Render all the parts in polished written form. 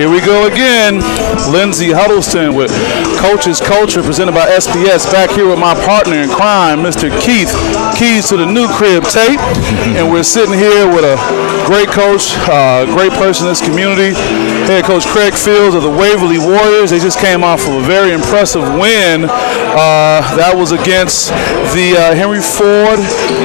Here we go again. Lindsey Huddleston with Coach's Culture, presented by SPS. Back here with my partner in crime, Mr. Keith, keys to the new crib tape. And we're sitting here with a great coach, great person in this community, head coach Craig Fields of the Waverly Warriors. They just came off of a very impressive win. That was against the Henry Ford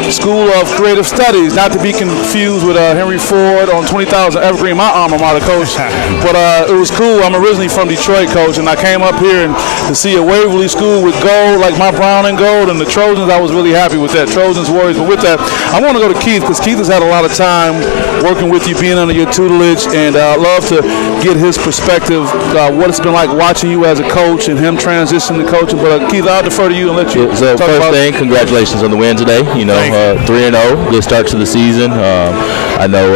School of Creative Studies, not to be confused with Henry Ford on 20,000 Evergreen, my alma mater, coach. But it was cool. I'm originally from Detroit, coach, and I came up here and to see a Waverly school with gold, like my brown and gold, and the Trojans. I was really happy with that. Trojans, Warriors. But with that, I want to go to Keith, because Keith has had a lot of time working with you, being under your tutelage, and I'd love to get his perspective, what it's been like watching you as a coach and him transition to coaching. But Keith, I'll defer to you and let you So talk first about thing, congratulations on the win today. 3-0, good start to the season. I know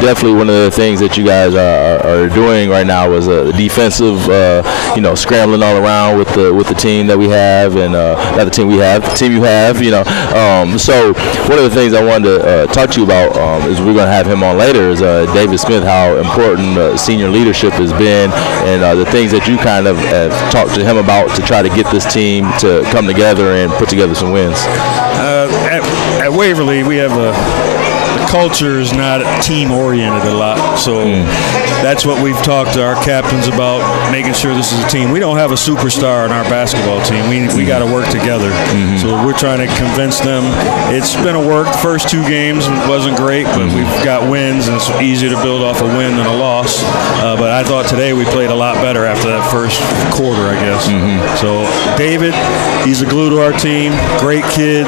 definitely one of the things that you guys are doing right now is defensive, scrambling all around with the team that we have, and not the team we have, the team you have. So one of the things I wanted to talk to you about is we're going to have him on later is David Smith, how important senior leadership has been, and the things that you kind of have talked to him about to try to get this team to come together and put together some wins. At Waverly, we have the culture is not team-oriented a lot, so that's what we've talked to our captains about, making sure this is a team. We don't have a superstar on our basketball team. We got to work together. So we're trying to convince them. It's been a work. The first 2 games wasn't great, but we've got wins, and it's easier to build off a win than a loss. But I thought today we played a lot better after that first quarter, I guess. So David, he's a glue to our team. Great kid.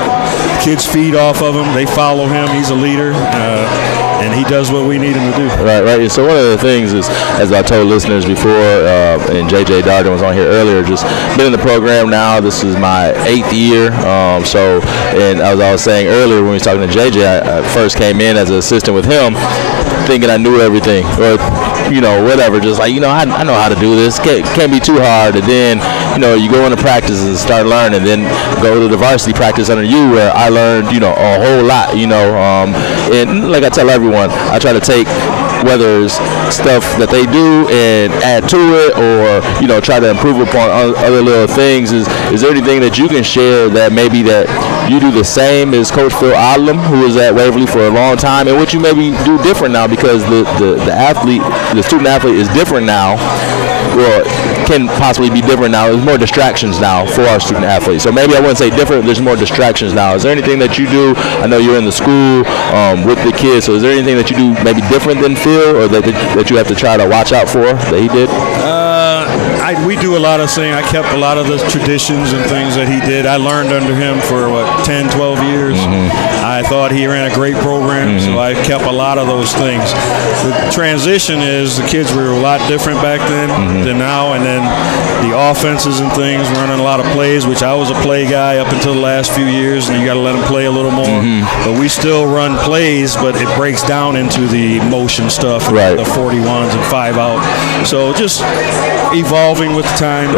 Kids feed off of him. They follow him. He's a leader. And he does what we need him to do. Right. So one of the things is, as I told listeners before, and JJ Darden was on here earlier, just been in the program now. This is my 8th year. And as I was saying earlier when we was talking to JJ, I first came in as an assistant with him, thinking I knew everything, or whatever. Just like I know how to do this. Can't be too hard. And then you go into practice and start learning. Then go to the varsity practice under you, where I learned a whole lot. And like I tell everyone, I try to take whether it's stuff that they do and add to it, or try to improve upon other little things. Is there anything that you can share that maybe that you do the same as Coach Phil Odlum, who was at Waverly for a long time, and what you maybe do different now, because the student athlete is different now? Well, can possibly be different now. There's more distractions now for our student athletes. So maybe I wouldn't say different, there's more distractions now. Is there anything that you do? I know you're in the school with the kids, so is there anything that you do maybe different than Phil, or that you have to try to watch out for that he did? We do a lot of things. I kept a lot of the traditions and things that he did. I learned under him for 10, 12 years. I thought he ran a great program, so I kept a lot of those things. The transition is the kids were a lot different back then than now, and then the offenses and things, running a lot of plays, which I was a play guy up until the last few years, and you got to let them play a little more. But we still run plays, but it breaks down into the motion stuff, the 41s and 5 out. So just evolving with the time.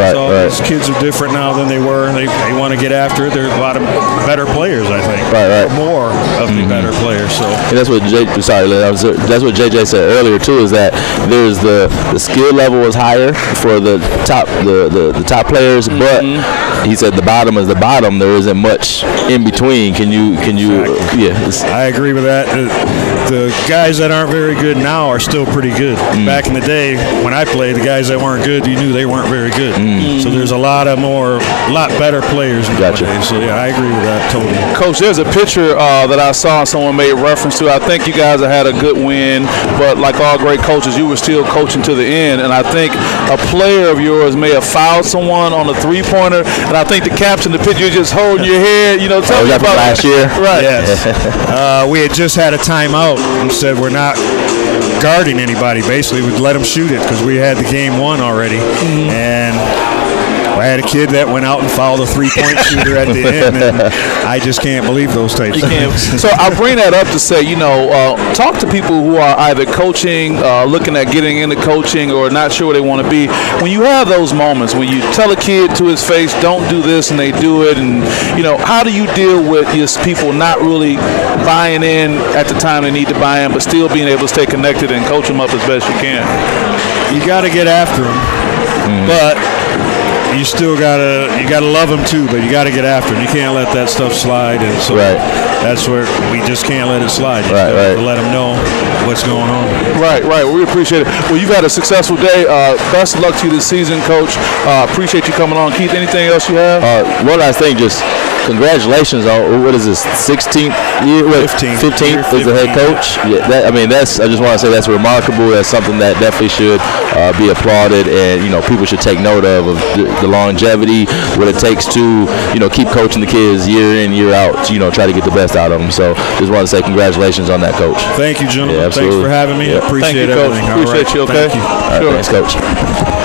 These kids are different now than they were. They want to get after it. There's a lot of better players, I think. More of the better players. So and that's what that's what JJ said earlier too. Is that there's the skill level is higher for the top players, but he said the bottom is the bottom. There isn't much in between. Can you? I agree with that. The guys that aren't very good now are still pretty good. Back in the day when I played, the guys that weren't good, you knew they weren't very good. So there's a lot better players nowadays. So yeah, I agree with that totally. Coach, there's a picture that I saw someone made reference to. I think you guys have had a good win, but like all great coaches, you were still coaching to the end. And I think a player of yours may have fouled someone on a 3-pointer, and I think the caption, the picture, you're just holding your head. Tell me about last year. Right. Yes. We had just had a timeout and said we're not guarding anybody. Basically, we'd let them shoot it because we had the game won already. And I had a kid that went out and fouled a three-point shooter at the end, and I just can't believe those types of things. So I bring that up to say, talk to people who are either coaching, looking at getting into coaching, or not sure where they want to be. When you have those moments, when you tell a kid to his face, don't do this, and they do it, and, how do you deal with just people not really buying in at the time they need to buy in, but still being able to stay connected and coach them up as best you can? You got to get after them, but you still gotta love them too. But you got to get after them. You can't let that stuff slide, and so that's where we just can't let it slide. You have to let them know what's going on. Right. Well, we appreciate it. Well, you've had a successful day. Best of luck to you this season, Coach. Appreciate you coming on. Keith, anything else you have? One last thing, just congratulations on, what is this, 16th year? 15th as the head coach. Yeah, I just want to say that's remarkable. That's something that definitely should be applauded, and people should take note of the longevity, what it takes to keep coaching the kids year in, year out. Try to get the best out of them. So just want to say congratulations on that, Coach. Thank you, gentlemen. Thanks for having me. Thank you, Appreciate Coach. everything. Appreciate you. Okay. All right, thanks, Coach.